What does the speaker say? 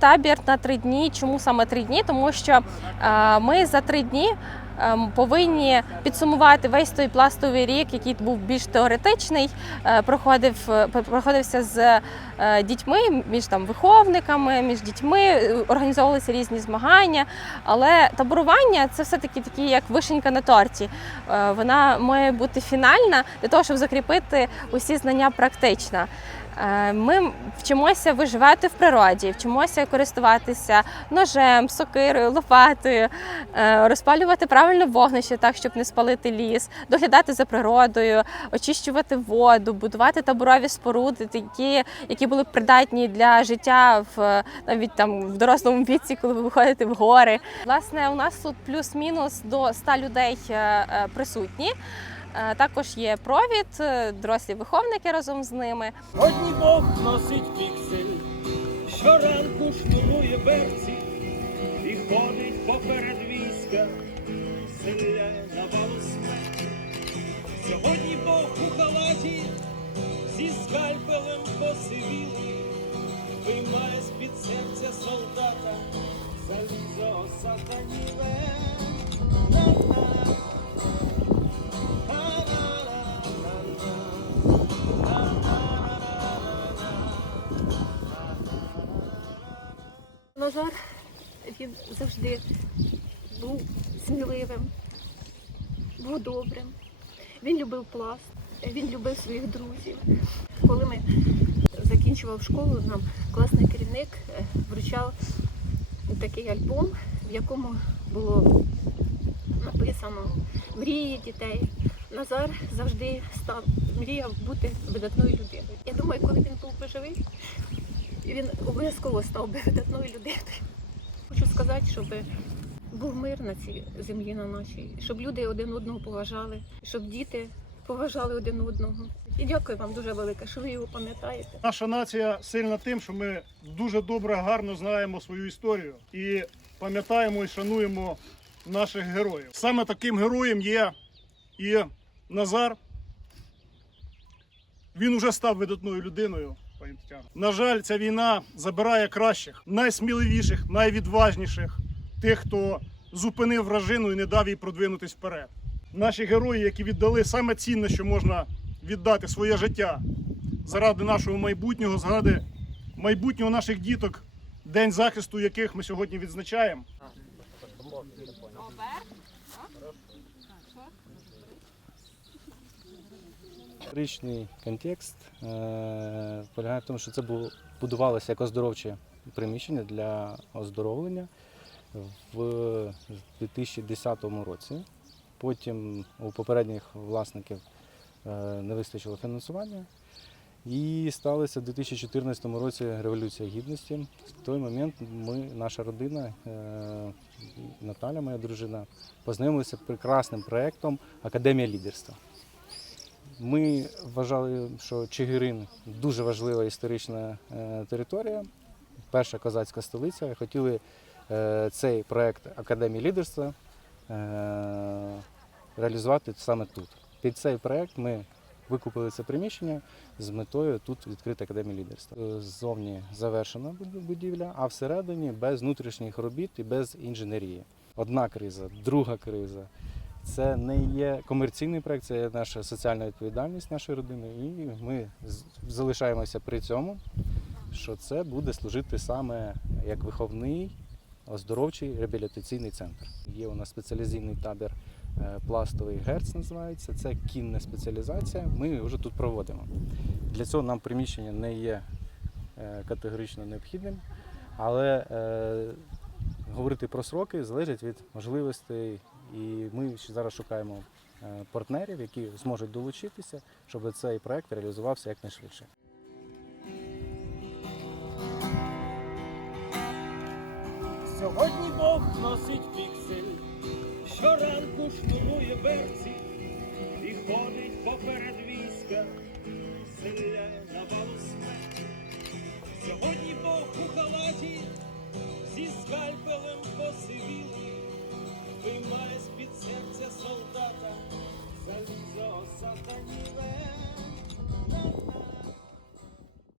табір на три дні. Чому саме три дні? Тому що е, ми за три дні ем, повинні підсумувати весь той пластовий рік, який був більш теоретичний, е, проходив е, проходився з е, дітьми, між там виховниками, між дітьми, е, організовувалися різні змагання. Але таборування це все-таки такі, як вишенька на торті. Е, Вона має бути фінальна для того, щоб закріпити усі знання практично. Е, Ми вчимося виживати в природі, вчимося користуватися ножем, сокирою, лопатою, е, розпалювати правильно вогнище так, щоб не спалити ліс, доглядати за природою, очищувати воду, будувати таборові споруди, такі, які були придатні для життя в навіть там в дорослому віці, коли ви виходите в гори. Власне, у нас тут плюс-мінус до 100 людей е, присутні. Е, Також є провід, е, дорослі виховники разом з ними. Одні Бог носить піксель, щоранку штурмує берці і ходить поперед війська, стріляє на балу смерті. Сьогодні Бог у халаті зі скальпелем посивілий, виймає з-під серця солдата, залізо сатаніве. Назар він завжди був сміливим, був добрим. Він любив пласт, він любив своїх друзів. Коли ми закінчував школу, нам класний керівник е, вручав такий альбом, в якому було написано мрії дітей. Назар завжди став мріяв бути видатною людиною. Я думаю, коли він був би він обов'язково став би видатною людиною. Хочу сказати, щоб був мир на цій землі на нашій, щоб люди один одного поважали, щоб діти поважали один одного. І дякую вам дуже велике, що ви його пам'ятаєте. Наша нація сильна тим, що ми дуже добре, гарно знаємо свою історію і пам'ятаємо і шануємо наших героїв. Саме таким героєм є і Назар. Він уже став видатною людиною. На жаль, ця війна забирає кращих, найсміливіших, найвідважніших, тих, хто зупинив вражину і не дав їй продвинутись вперед. Наші герої, які віддали саме цінне, що можна віддати своє життя заради нашого майбутнього, заради майбутнього наших діток, день захисту яких ми сьогодні відзначаємо. Історичний контекст е, полягає в тому, що це було, будувалося як оздоровче приміщення для оздоровлення в 2010 році. Потім у попередніх власників е, не вистачило фінансування. І сталася в 2014 році Революція Гідності. В той момент ми, наша родина, е, Наталя, моя дружина, познайомилися з прекрасним проєктом Академія лідерства. Ми вважали, що Чигирин дуже важлива історична е, територія, перша козацька столиця. Хотіли е, цей проект Академії лідерства е, реалізувати саме тут. Під цей проект ми викупили це приміщення з метою тут відкрити Академію лідерства. Ззовні завершена буд- будівля, а всередині без внутрішніх робіт і без інженерії. Одна криза, друга криза. Це не є комерційний проект, це є наша соціальна відповідальність нашої родини. І ми залишаємося при цьому, що це буде служити саме як виховний оздоровчий реабілітаційний центр. Є у нас спеціалізаційний табір е, пластовий герц називається. Це кінна спеціалізація. Ми вже тут проводимо. Для цього нам приміщення не є е, категорично необхідним, але е, говорити про сроки залежить від можливостей, і ми зараз шукаємо е, партнерів, які зможуть долучитися, щоб цей проект реалізувався якнайшвидше. Сьогодні Бог носить піксель, щоранку штурмує берці і ходить поперед війська, стріляє на балу смерті. Сьогодні Бог у халаті зі скальпелем посивілий, созданием.